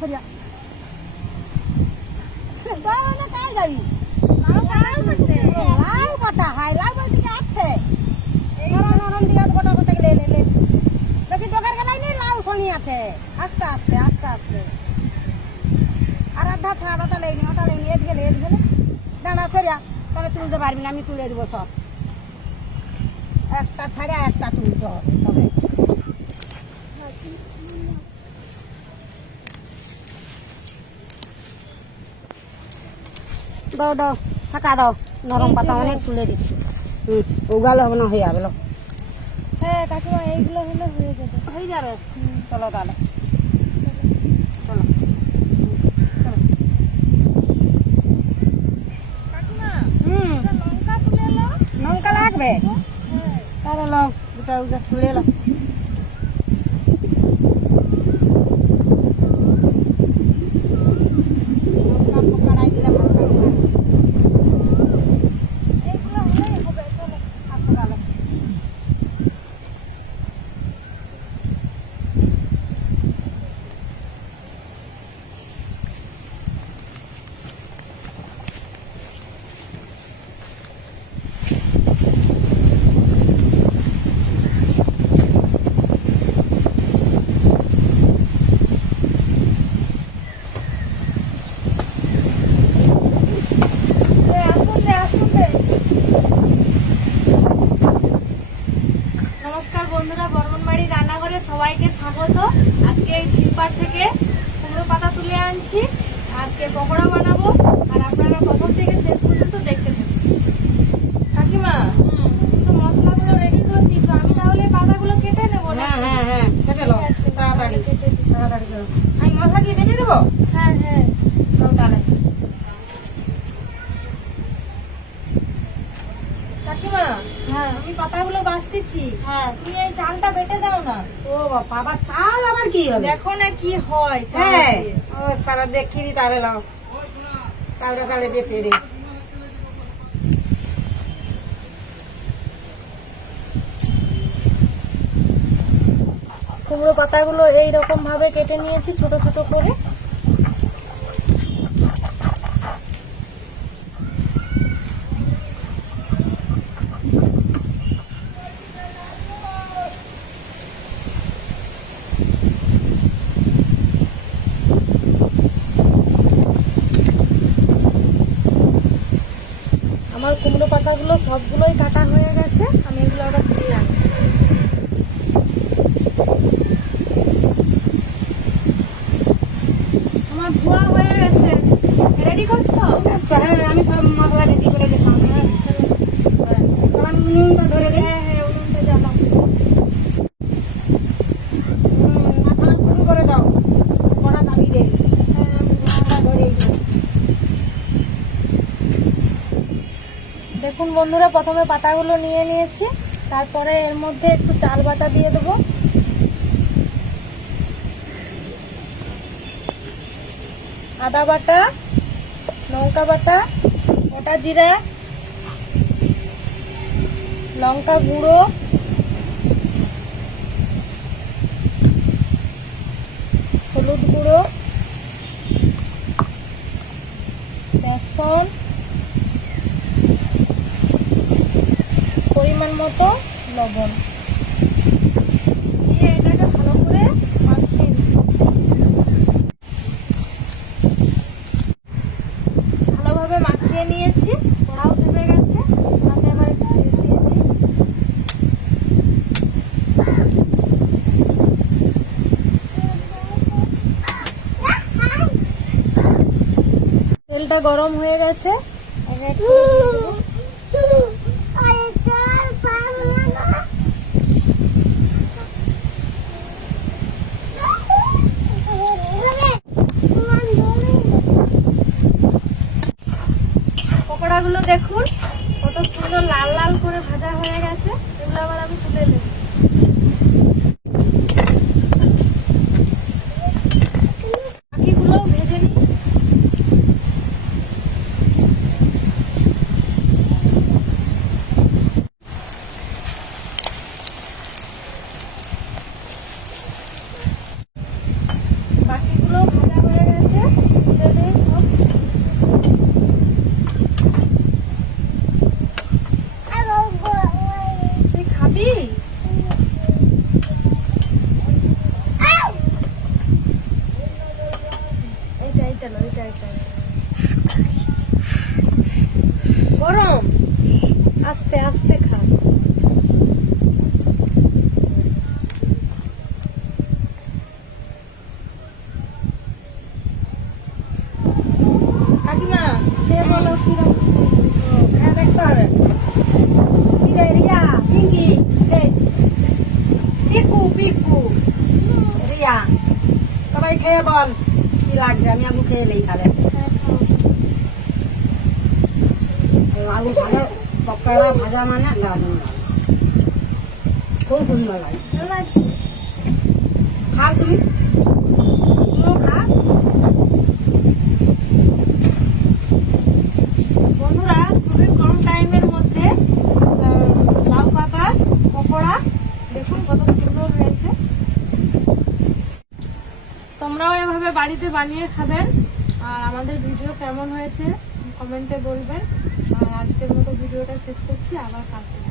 সরিয়া না কাই যাবি লাউ পাতা হাই লাউ বলতে কি আছে নরম নরম দিকে গোটা গোটা লে লে লে বেশি দোকান গেলাই নেই লাউ শনি আছে আস্তে আস্তে আস্তে আস্তে আর আধা থাড়াটা লেনি ওটা লেনি এদিকে দাঁড়া সরিয়া তবে তুলতে পারবি না আমি তুলে দেবো সব একটা ছাড়া একটা তুলতে হবে তবে দাও দাও ফাঁকা দাও নরম পাতা অনেক তুলে দিচ্ছি উগালে হবে না হয়ে যাবে হ্যাঁ কাকিমা এইগুলো হলে হয়ে যাবে চলো তাহলে চলো কাকিমা লঙ্কা তুলে এলো লঙ্কা লাগবে তাহলে লো দুটা তুলে এলো এইগুলো হলেই হবে চলো নমস্কার বন্ধুরা, বর্মনবাড়ি রান্নাঘরে সবাইকে স্বাগত। আজকে এই ঝিলপাড় থেকে কুমড়ো পাতা তুলে আনছি, আজকে পকোড়া বানাবো আর আপনারা প্রথম থেকে শেষ পর্যন্ত দেখতে থাকুন। কাকিমা তো মশলাগুলো রেডি করে দিছো, আমি তাহলে পাতাগুলো কেটে নেবো না? হ্যাঁ হ্যাঁ কেটে লো তাড়াতাড়ি তাড়াতাড়ি করো আমি মশলা দিয়ে কেটে দেবো হ্যাঁ হ্যাঁ চল তাহলে কাকিমা হ্যাঁ আমি পাতাগুলো বাছতেছি, হ্যাঁ তুমি এই চালটা বেটে দাও না। ও বাবা চাল আবার কি হবে দেখো না কি হয় চাল হ্যাঁ দিয়ে। ও সারা দেখি দি তাহলে লাও তাহলে তাহলে বেশি রে কুমড়ো পাতাগুলো এইরকম ভাবে কেটে নিয়েছি ছোট ছোট করে। আমার কুমড়ো পাতাগুলো সবগুলোই কাটা হয়ে গেছে, আমি এগুলো আবার ধুয়ে আনি। আমার ধোয়া হয়ে গেছে, রেডি করছো? হ্যাঁ আমি সব মশলা রেডি করে দিলাম নুনটা ধরে দিই হ্যাঁ হ্যাঁ উনুনটা জ্বালাও। মাথা শুরু করে দাও কড়া চাবি দে ধরেই দেখুন বন্ধুরা, প্রথমে পাতাগুলো নিয়ে নিয়েছি, তারপরে এর মধ্যে একটু চাল বাটা দিয়ে দেবো, আদা বাটা, লঙ্কা বাটা, গোটা জিরা, লঙ্কা গুঁড়ো, হলুদ গুঁড়ো, বেসন, পরিমাণ মতো লবণ দিয়ে এটাকে ভালো করে মাখিয়ে নিই। ভালোভাবে মাখিয়ে নিয়েছি, কড়াও ধরে গেছে, তাতে আবার একটু তেল দিয়ে দিই। তেলটা গরম হয়ে গেছে, এবার একটু দিয়ে দেবো। পকোড়াগুলো দেখুন কত সুন্দর লাল লাল করে ভাজা হয়ে গেছে, এগুলো আবার আমি তুলে নেব। বাকিগুলো ভেজে নিই। বাকিগুলো ভাজা হয়ে গরম, আস্তে আস্তে খা। কাকিমা খেয়ে বলো কিরকম। খেয়ে দেখতে হবে। কি রে রিয়া, পিঙ্কি, পিকু পিকু, রিয়া, সবাই খেয়ে বল কি লাগবে। আমি আলু খেয়ে নেই তাহলে। আলু ভাজা, পকোড়া ভাজা মানে দারুণ লাগে, খুব সুন্দর লাগে। খা তুমি, তুমিও খা। বন্ধুরা, খুবই কম টাইমের মধ্যে লাউ পাতা পকোড়া দেখুন কত সুন্দর হয়েছে। তোমরাও এভাবে বাড়িতে বানিয়ে খাবেন। আর আমাদের ভিডিও কেমন হয়েছে কমেন্টে বলবেন। আর আজকের মতো ভিডিওটা শেষ করছি, আবার কালকে।